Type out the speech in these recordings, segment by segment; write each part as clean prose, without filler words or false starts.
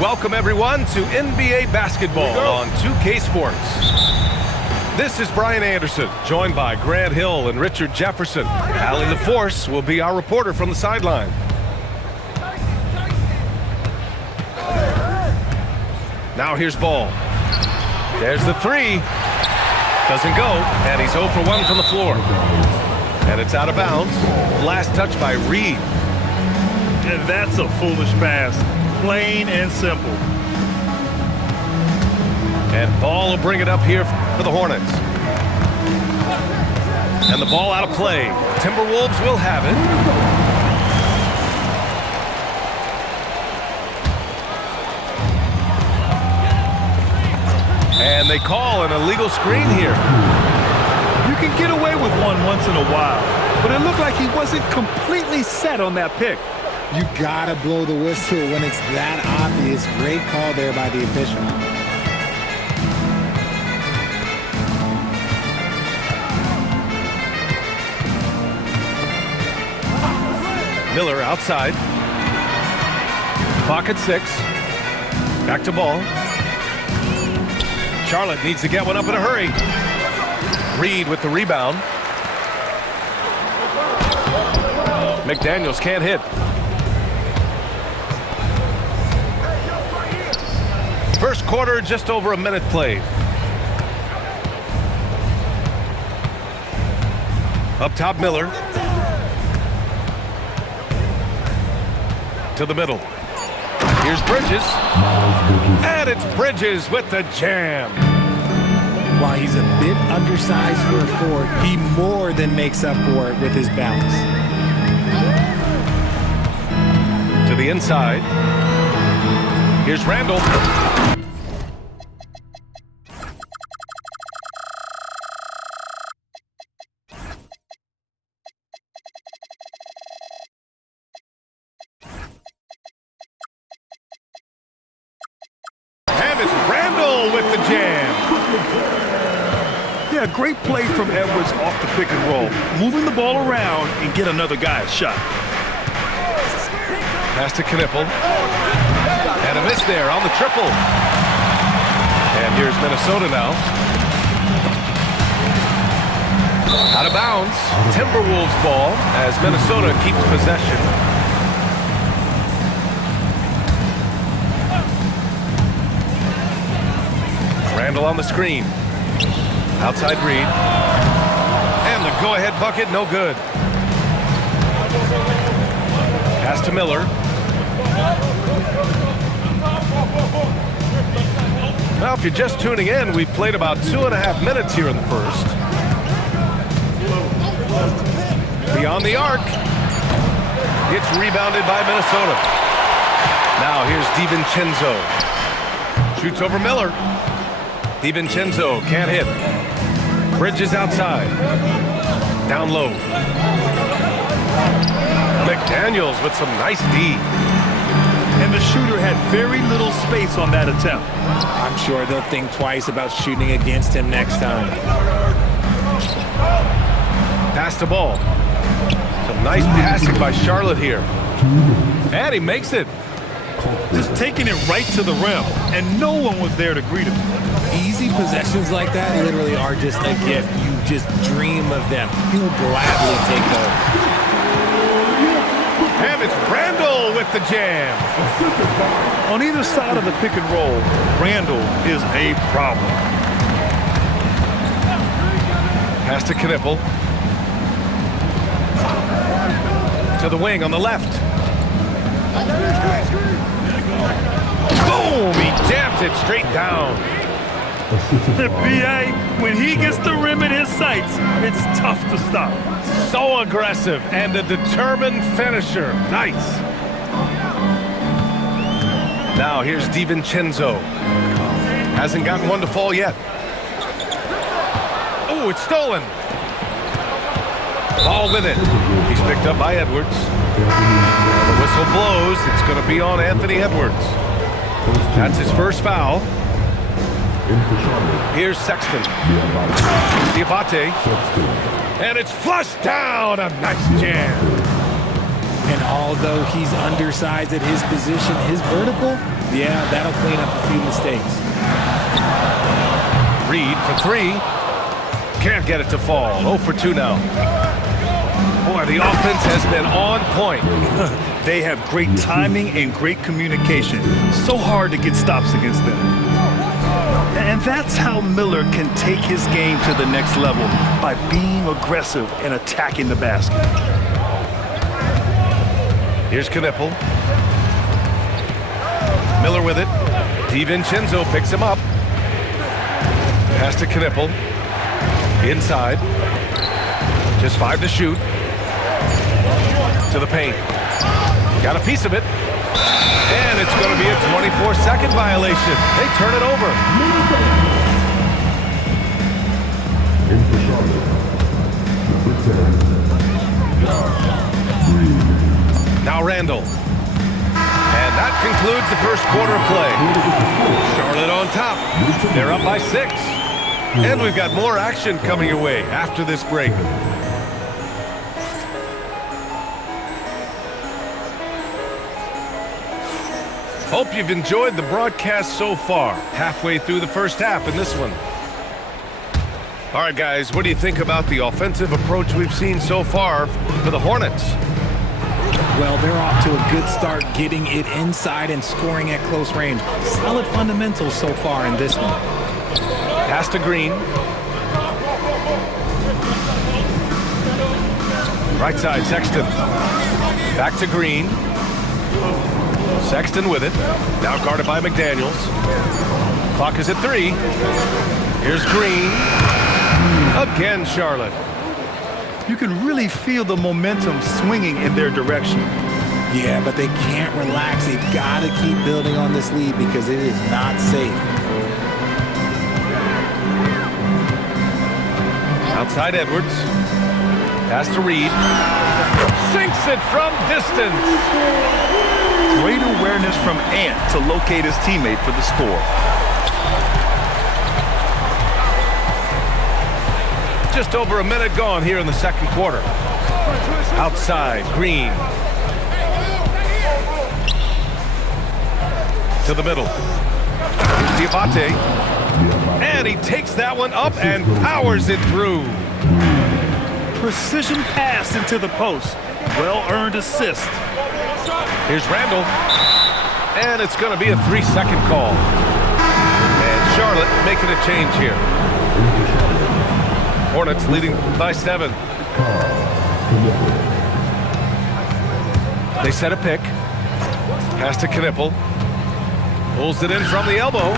Welcome, everyone, to NBA basketball on 2K Sports. This is Brian Anderson, joined by Grant Hill and Richard Jefferson. Allie LaForce will be our reporter from the sideline. Now here's Ball. There's the three. Doesn't go, and he's 0 for 1 from the floor. And it's out of bounds. Last touch by Reed. And that's a foolish pass. Plain and simple. And Ball will bring it up here for the Hornets. And the ball out of play. Timberwolves will have it. And they call an illegal screen here. You can get away with one once in a while, but it looked like he wasn't completely set on that pick. You gotta blow the whistle when it's that obvious. Great call there by the official. Miller outside. Clock at 6. Back to Ball. Charlotte needs to get one up in a hurry. Reed with the rebound. McDaniels can't hit. First quarter, just over a minute played. Up top, Miller. To the middle. Here's Bridges. And it's Bridges with the jam. While he's a bit undersized for a forward, he more than makes up for it with his bounce. To the inside. Here's Randall. And it's Randall with the jam. Yeah, great play from Edwards off the pick and roll. Moving the ball around and get another guy a shot. Pass to Knippel. And a miss there on the triple. And here's Minnesota now. Out of bounds. Timberwolves ball as Minnesota keeps possession. Randall on the screen. Outside Reed. And the go-ahead bucket, no good. Pass to Miller. Now, if you're just tuning in, we've played about 2.5 minutes here in the first. Beyond the arc. It's rebounded by Minnesota. Now here's DiVincenzo. Shoots over Miller. DiVincenzo can't hit. Bridges outside. Down low. McDaniels with some nice D. And the shooter had very little space on that attempt. I'm sure they'll think twice about shooting against him next time. Pass to Ball. Some nice passing by Charlotte here. And he makes it. Just taking it right to the rim, and no one was there to greet him. Easy possessions like that literally are just a gift. You just dream of them. He'll gladly take those. And it's Randall with the jam. On either side of the pick and roll, Randall is a problem. Pass to Knippel. To the wing on the left. Boom! He jams it straight down. B.A., when he gets the rim in his sights, it's tough to stop. So aggressive and a determined finisher. Nice. Now here's DiVincenzo. Hasn't gotten one to fall yet. Oh, it's stolen. Ball with it. He's picked up by Edwards. The whistle blows. It's going to be on Anthony Edwards. That's his first foul. Here's Sexton. Diabate. And it's flushed down. A nice jam. And although he's undersized at his position, his vertical Yeah, that'll clean up a few mistakes. Reed for three. Can't get it to fall. 0 for 2 now. Boy, the offense has been on point. They have great timing and great communication. So hard to get stops against them. And that's how Miller can take his game to the next level, by being aggressive and attacking the basket. Here's Knipple. Miller with it. DiVincenzo picks him up. Pass to Knipple. Inside. Just 5 to shoot. To the paint. Got a piece of it. And it's going to be a 24-second violation. They turn it over. Now Randall. And that concludes the first quarter of play. Charlotte on top. They're up by 6. And we've got more action coming your way after this break. Hope you've enjoyed the broadcast so far. Halfway through the first half in this one. All right, guys, what do you think about the offensive approach we've seen so far for the Hornets? Well, they're off to a good start getting it inside and scoring at close range. Solid fundamentals so far in this one. Pass to Green. Right side, Sexton. Back to Green. Sexton with it. Now guarded by McDaniels. Clock is at 3. Here's Green. Again, Charlotte. You can really feel the momentum swinging in their direction. Yeah, but they can't relax. They've got to keep building on this lead because it is not safe. Outside Edwards. Pass to Reed. Sinks it from distance. Great awareness from Ant to locate his teammate for the score. Just over a minute gone here in the second quarter. Outside, Green. To the middle. Diabate. And he takes that one up and powers it through. Precision pass into the post. Well-earned assist. Here's Randall. And it's going to be a 3-second call. And Charlotte making a change here. Hornets leading by 7. They set a pick. Pass to Knipple. Pulls it in from the elbow.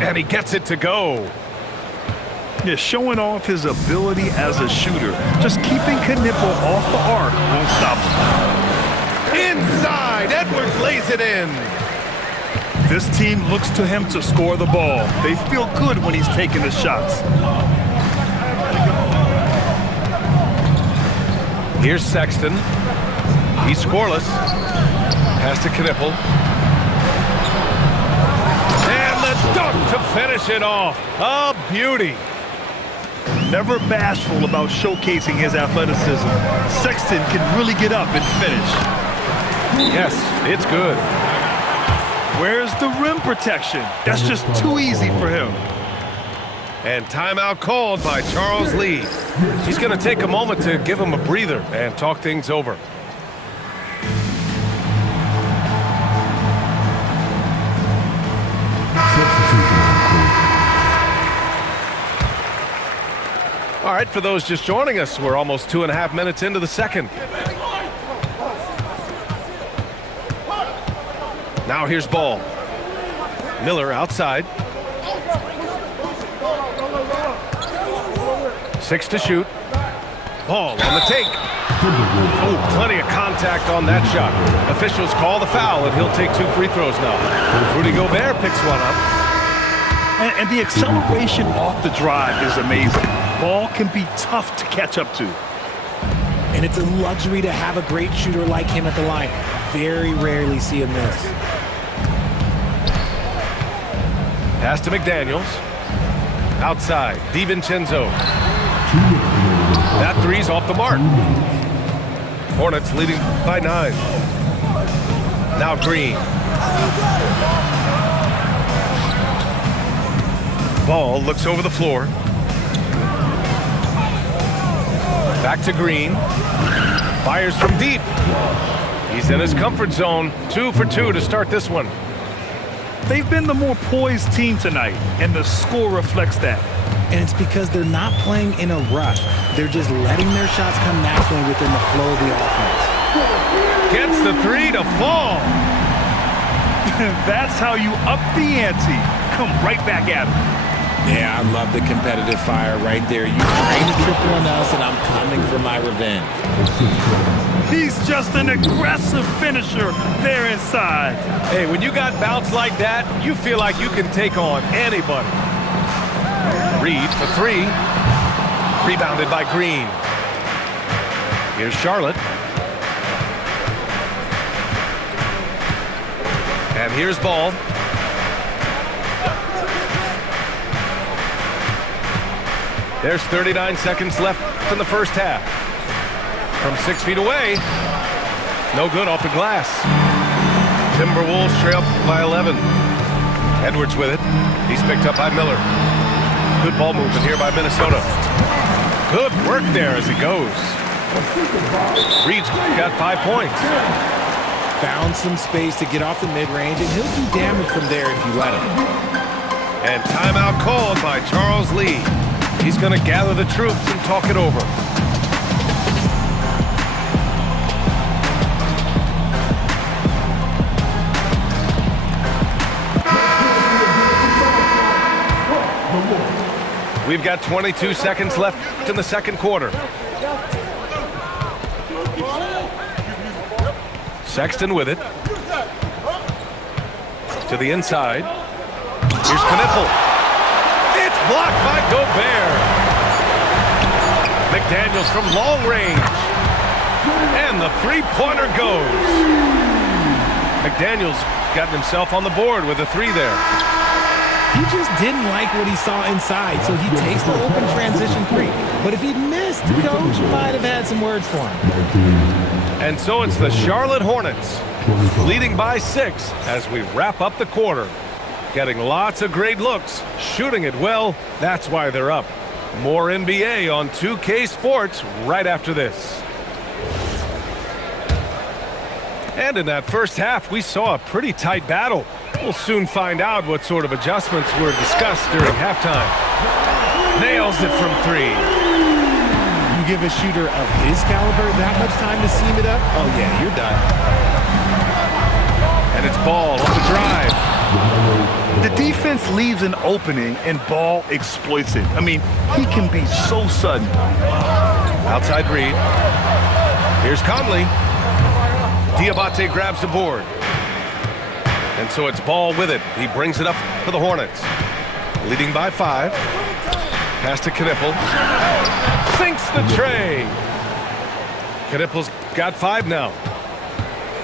And he gets it to go. Yeah, showing off his ability as a shooter. Just keeping Knipple off the arc won't stop him. Inside, Edwards lays it in. This team looks to him to score the ball. They feel good when he's taking the shots. Here's Sexton. He's scoreless. Pass to Knipple. And the dunk to finish it off. A beauty. Never bashful about showcasing his athleticism. Sexton can really get up and finish. Yes, it's good. Where's the rim protection? That's just too easy for him. And timeout called by Charles Lee. He's going to take a moment to give him a breather and talk things over. All right, for those just joining us, we're almost 2.5 minutes into the second. Now here's Ball. Miller outside. 6 to shoot. Ball on the take. Oh, plenty of contact on that shot. Officials call the foul, and he'll take 2 free throws now. Rudy Gobert picks one up. And the acceleration off the drive is amazing. Ball can be tough to catch up to. And it's a luxury to have a great shooter like him at the line. Very rarely see him miss. Pass to McDaniels. Outside, DiVincenzo. That three's off the mark. Hornets leading by 9. Now Green. Ball looks over the floor. Back to Green. Fires from deep. He's in his comfort zone. 2 for 2 to start this one. They've been the more poised team tonight, and the score reflects that. And it's because they're not playing in a rush. They're just letting their shots come naturally within the flow of the offense. Gets the 3 to fall. That's how you up the ante. Come right back at him. Yeah, I love the competitive fire right there. You train a triple on us, and I'm coming for my revenge. He's just an aggressive finisher there inside. Hey, when you got bounce like that, you feel like you can take on anybody. Reed for 3. Rebounded by Green. Here's Charlotte. And here's Ball. There's 39 seconds left in the first half. From 6 feet away. No good off the glass. Timberwolves trail by 11. Edwards with it. He's picked up by Miller. Good ball movement here by Minnesota. Good work there as he goes. Reed's got 5 points. Found some space to get off the mid-range, and he'll do damage from there if you let him. And timeout called by Charles Lee. He's going to gather the troops and talk it over. We've got 22 seconds left in the second quarter. Sexton with it. To the inside. Here's Knipple. It's blocked by Gobert. McDaniels from long range. And the three-pointer goes. McDaniels got himself on the board with a 3 there. He just didn't like what he saw inside, so he takes the open transition 3. But if he'd missed, Coach might have had some words for him. And so it's the Charlotte Hornets leading by 6 as we wrap up the quarter. Getting lots of great looks, shooting it well. That's why they're up. More NBA on 2K Sports right after this. And in that first half, we saw a pretty tight battle. We'll soon find out what sort of adjustments were discussed during halftime. Nails it from 3. You give a shooter of his caliber that much time to seam it up? Oh, yeah, you're done. And it's Ball off the drive. The defense leaves an opening, and Ball exploits it. I mean, he can be so sudden. Outside Reed. Here's Conley. Diabate grabs the board. And so it's Ball with it. He brings it up for the Hornets. Leading by 5. Pass to Knipple. Sinks the tray. Knipple's got 5 now.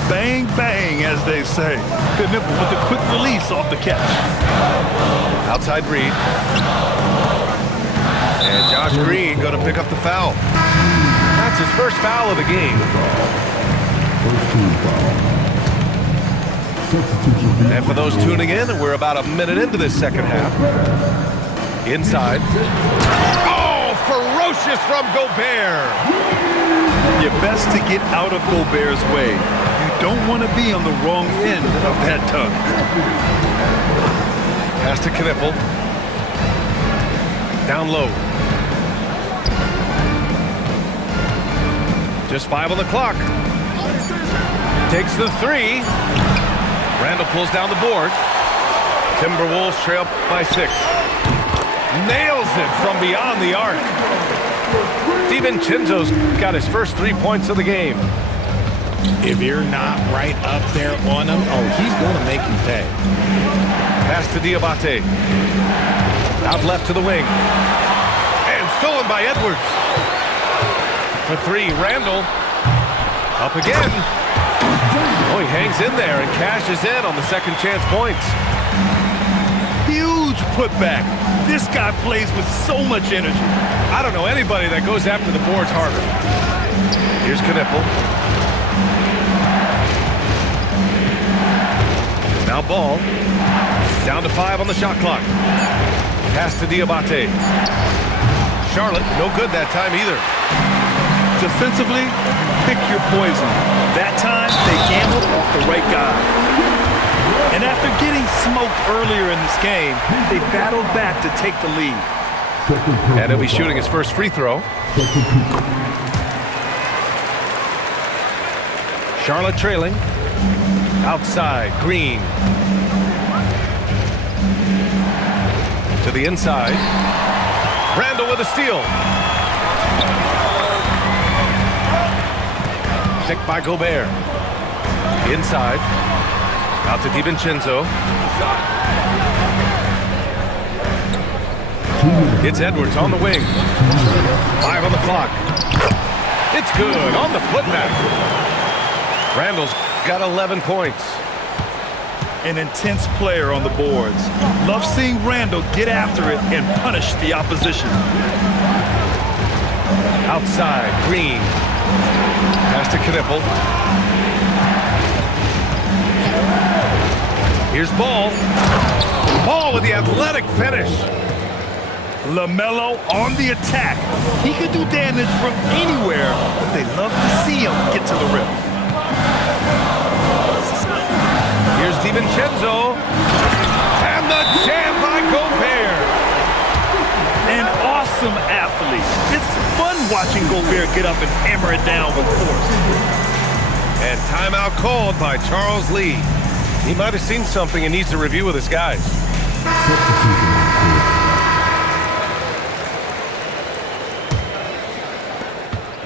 Bang, bang, as they say. Knipple with a quick release off the catch. Outside Reed. And Josh Green going to pick up the foul. That's his first foul of the game. And for those tuning in, we're about a minute into this second half. Inside. Oh, ferocious from Gobert. You're best to get out of Gobert's way. You don't want to be on the wrong end of that tug. Pass to Knipple. Down low. Just 5 on the clock. Takes the 3. Randall pulls down the board. Timberwolves trail by 6. Nails it from beyond the arc. DiVincenzo's got his first 3 points of the game. If you're not right up there on him, oh, he's going to make you pay. Pass to Diabate. Out left to the wing. And stolen by Edwards. For 3, Randall. Up again. Oh, he hangs in there and cashes in on the second chance points. Huge putback. This guy plays with so much energy. I don't know anybody that goes after the boards harder. Here's Knipple. ball. Down to 5 on the shot clock. Pass to Diabate. Charlotte, no good that time either. Defensively, pick your poison. That time, they gambled off the right guy. And after getting smoked earlier in this game, they battled back to take the lead. And he'll be shooting his first free throw. Charlotte trailing. Outside, Green. To the inside. Randall with a steal. Picked by Gobert. Inside. Out to DiVincenzo. It's Edwards on the wing. 5 on the clock. It's good on the putback. Randall's got 11 points. An intense player on the boards. Love seeing Randall get after it and punish the opposition. Outside, Green. Pass to Knipple. Here's Ball. Ball with the athletic finish. LaMelo on the attack. He could do damage from anywhere, but they love to see him get to the rim. Here's DiVincenzo. And the jam by Gobert. An awesome athlete. It's fun watching Gobert get up and hammer it down with force. And timeout called by Charles Lee. He might have seen something and needs to review with his guys.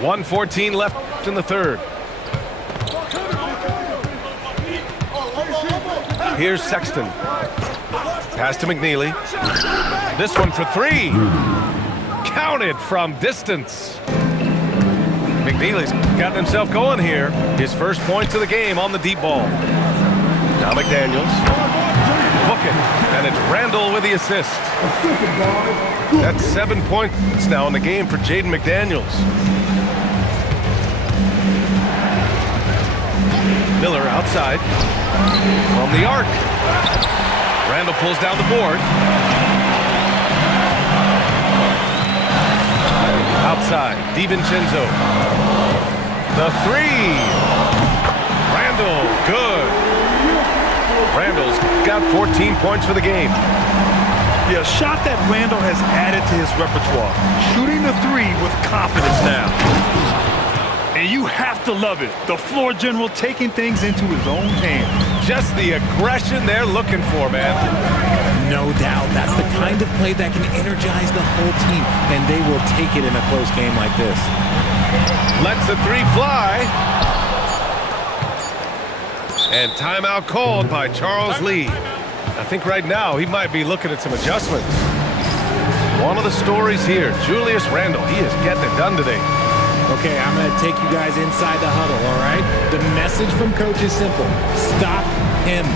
1:14 left in the third. Here's Sexton. Pass to McNeely. This one for 3. Counted from distance. McNeely's gotten himself going here. His first points of the game on the deep ball. Now McDaniels. Book it. And it's Randall with the assist. That's 7 points now in the game for Jaden McDaniels. Miller outside. From the arc. Randall pulls down the board. Outside, DiVincenzo. The 3. Randall, good. Randall's got 14 points for the game. Yeah, a shot that Randall has added to his repertoire. Shooting the 3 with confidence now. And you have to love it. The floor general taking things into his own hands. Just the aggression they're looking for, man. No doubt. That's the kind of play that can energize the whole team, and they will take it in a close game like this. Lets the 3 fly. And timeout called by Charles Lee. I think right now he might be looking at some adjustments. One of the stories here, Julius Randle. He is getting it done today. Okay, I'm going to take you guys inside the huddle, all right? The message from Coach is simple. Stop him.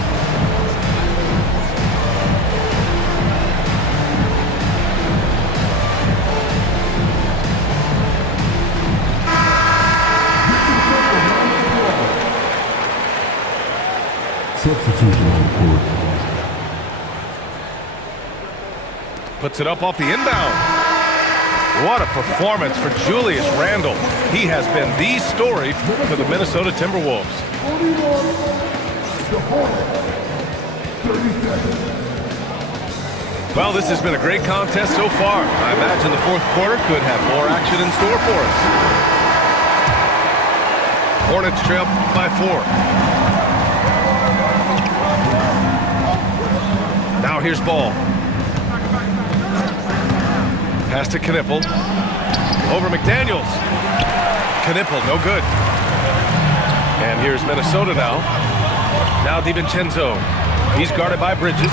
Substitution on court. Puts it up off the inbound. What a performance for Julius Randle. He has been the story for the Minnesota Timberwolves. Well, this has been a great contest so far. I imagine the fourth quarter could have more action in store for us. Hornets trail by 4. Now here's Ball. Pass to Knipple. Over McDaniels. Knipple, no good. And here's Minnesota now. Now DiVincenzo. He's guarded by Bridges.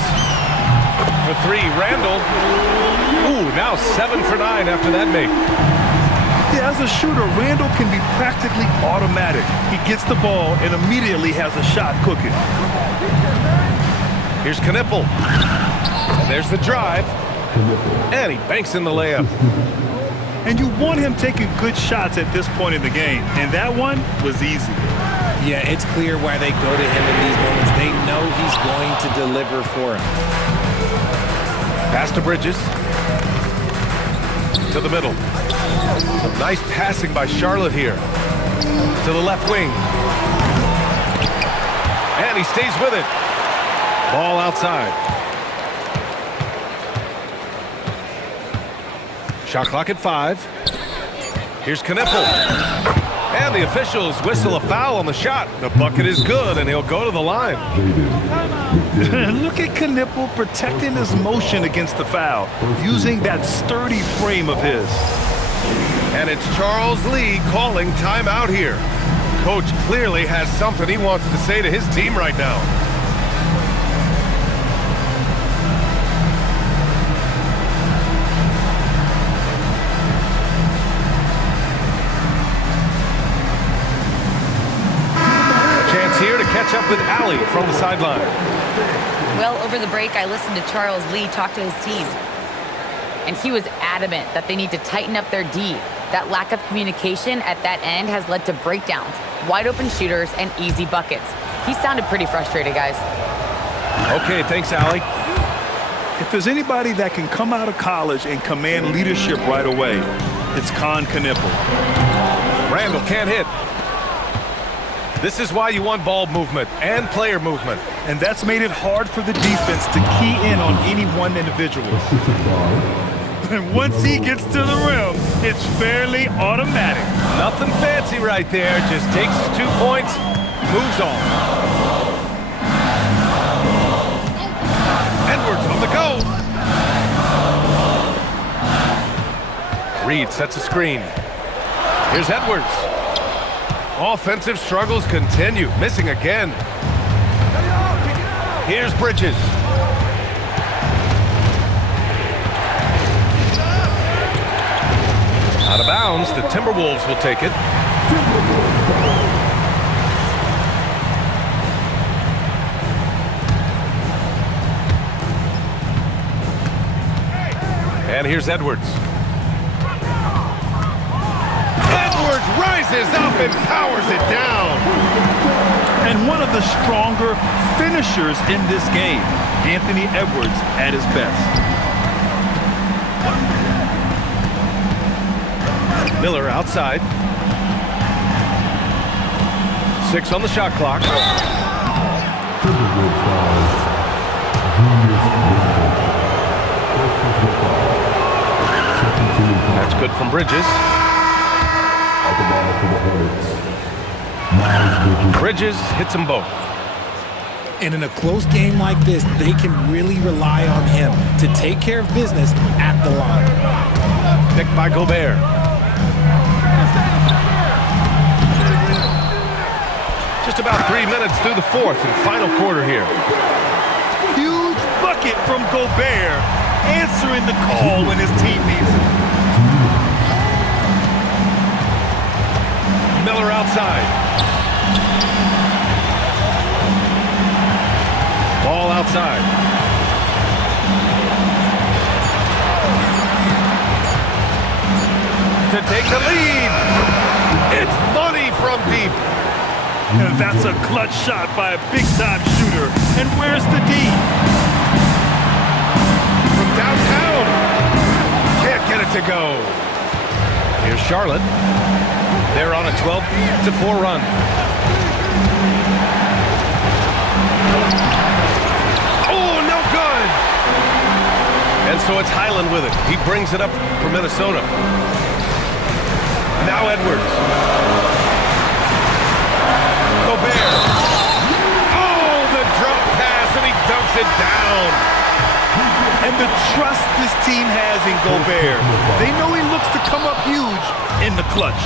For 3, Randall. Ooh, now 7 for 9 after that make. Yeah, as a shooter, Randall can be practically automatic. He gets the ball and immediately has a shot cooking. Here's Knipple. And there's the drive. And he banks in the layup. And you want him taking good shots at this point in the game. And that one was easy. Yeah, it's clear why they go to him in these moments. They know he's going to deliver for them. Pass to Bridges. To the middle. Some nice passing by Charlotte here. To the left wing. And he stays with it. Ball outside. Shot clock at 5. Here's Knipple. And the officials whistle a foul on the shot. The bucket is good, and he'll go to the line. Look at Knipple protecting his motion against the foul, using that sturdy frame of his. And it's Charles Lee calling timeout here. Coach clearly has something he wants to say to his team right now. Here to catch up with Allie from the sideline. Well, over the break, I listened to Charles Lee talk to his team. And he was adamant that they need to tighten up their D. That lack of communication at that end has led to breakdowns, wide open shooters, and easy buckets. He sounded pretty frustrated, guys. Okay, thanks, Allie. If there's anybody that can come out of college and command leadership right away, it's Kon Knipple. Randall can't hit. This is why you want ball movement and player movement. And that's made it hard for the defense to key in on any one individual. And once he gets to the rim, it's fairly automatic. Nothing fancy right there. Just takes his 2 points, moves on. Edwards on the go. Reed sets a screen. Here's Edwards. Offensive struggles continue, missing again. Here's Bridges. Out of bounds, the Timberwolves will take it. And here's Edwards. Edwards rises up and powers it down. And one of the stronger finishers in this game, Anthony Edwards at his best. Miller outside. 6 on the shot clock. That's good from Bridges. Bridges hits them both. And in a close game like this, they can really rely on him to take care of business at the line. Picked by Gobert. Just about 3 minutes through the fourth and final quarter here. Huge bucket from Gobert, answering the call when his team needs it. Miller outside. Ball outside. To take the lead. It's money from deep. And that's a clutch shot by a big-time shooter. And where's the D? From downtown. Can't get it to go. Here's Charlotte. They're on a 12-4 run. Oh, no good. And so it's Highland with it. He brings it up for Minnesota. Now Edwards. Gobert. Oh, the drop pass, and he dunks it down. And the trust this team has in Gobert. They know he looks to come up huge in the clutch.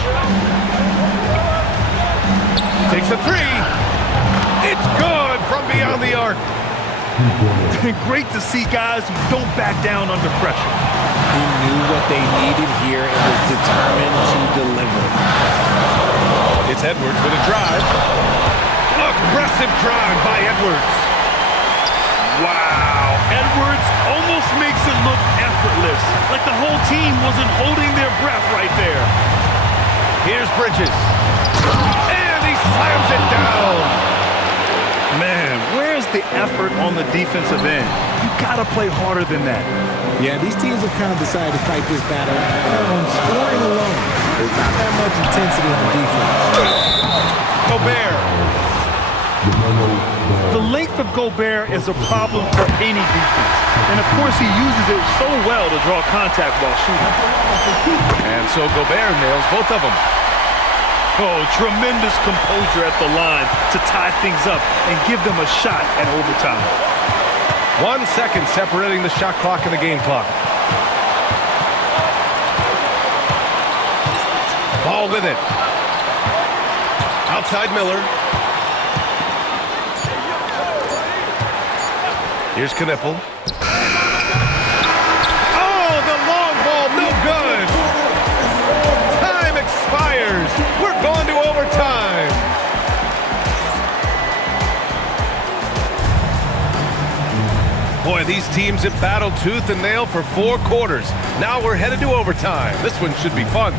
Takes a three. It's good from beyond the arc. Great to see guys who don't back down under pressure. He knew what they needed here and was determined to deliver. It's Edwards with a drive. Aggressive drive by Edwards. Wow. Edwards almost makes it look effortless, like the whole team wasn't holding their breath right there. Here's Bridges. And he slams it down. just the effort on the defensive end. You gotta play harder than that. Yeah, these teams have kind of decided to fight this battle on scoring alone. There's not that much intensity on the defense. Gobert. The length of Gobert is a problem for any defense. And, of course, he uses it so well to draw contact while shooting. And so Gobert nails both of them. Oh, tremendous composure at the line to tie things up and give them a shot at overtime. 1 second separating the shot clock and the game clock. Ball with it. Outside Miller. Here's Knipple. Oh, the long ball, no good. Time expires. We're going to overtime. Boy, these teams have battled tooth and nail for 4 quarters. Now we're headed to overtime. This one should be fun.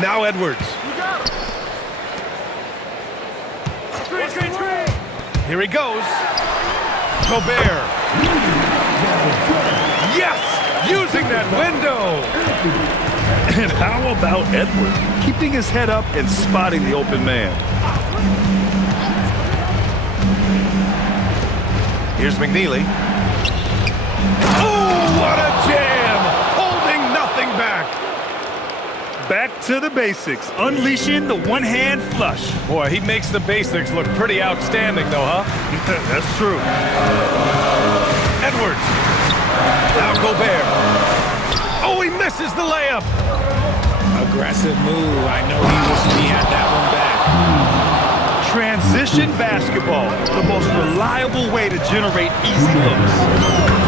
Now Edwards. Here he goes. Gobert. Yes! Using that window! And how about Edwards? Keeping his head up and spotting the open man. Here's McNeely. Oh, what a jam! Holding nothing back. Back to the basics, unleashing the one-hand flush. Boy, he makes the basics look pretty outstanding, though, huh? That's true. Edwards. Now Gobert. Oh, he misses the layup. Aggressive move. I know he wishes he had that one back. Transition basketball, the most reliable way to generate easy looks.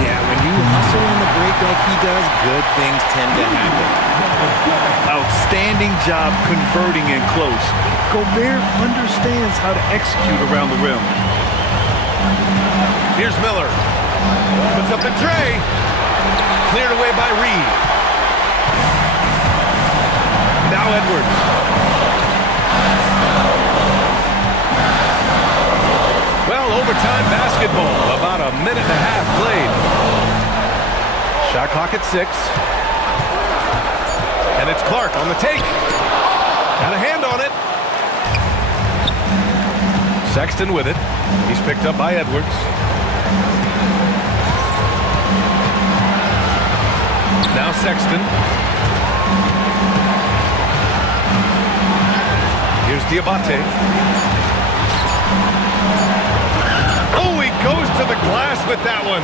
Yeah, when you hustle on the break like he does, good things tend to happen. Outstanding job converting in close. Gobert understands how to execute around the rim. Here's Miller. Puts up the tray. Cleared away by Reed. Now Edwards. Well, overtime basketball. About a minute and a half played. Shot clock at 6. And it's Clark on the take. Got a hand on it. Sexton with it. He's picked up by Edwards. Now Sexton. Here's Diabate. Oh, he goes to the glass with that one.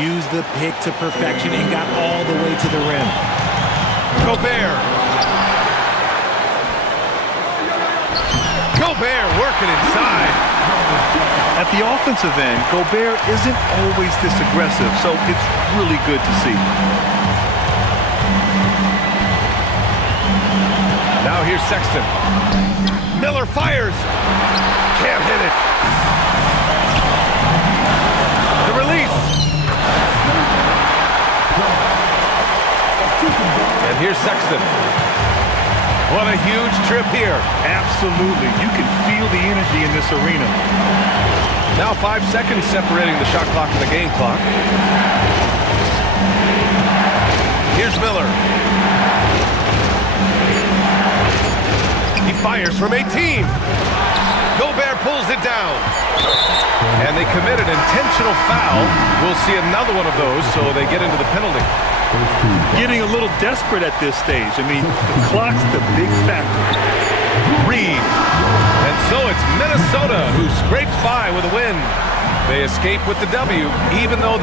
Used the pick to perfection and got all the way to the rim. Gobert. Gobert working inside. At the offensive end, Gobert isn't always this aggressive, so it's really good to see. Now here's Sexton. Miller fires. Can't hit it. The release. And here's Sexton. What a huge trip here. Absolutely. You can feel the energy in this arena. Now 5 seconds separating the shot clock and the game clock. Here's Miller. He fires from 18. Gobert pulls it down. And they commit an intentional foul. We'll see another one of those, so they get into the penalty. Getting a little desperate at this stage. I mean, the clock's the big factor. Reed. And so it's Minnesota who scrapes by with a win. They escape with the W, even though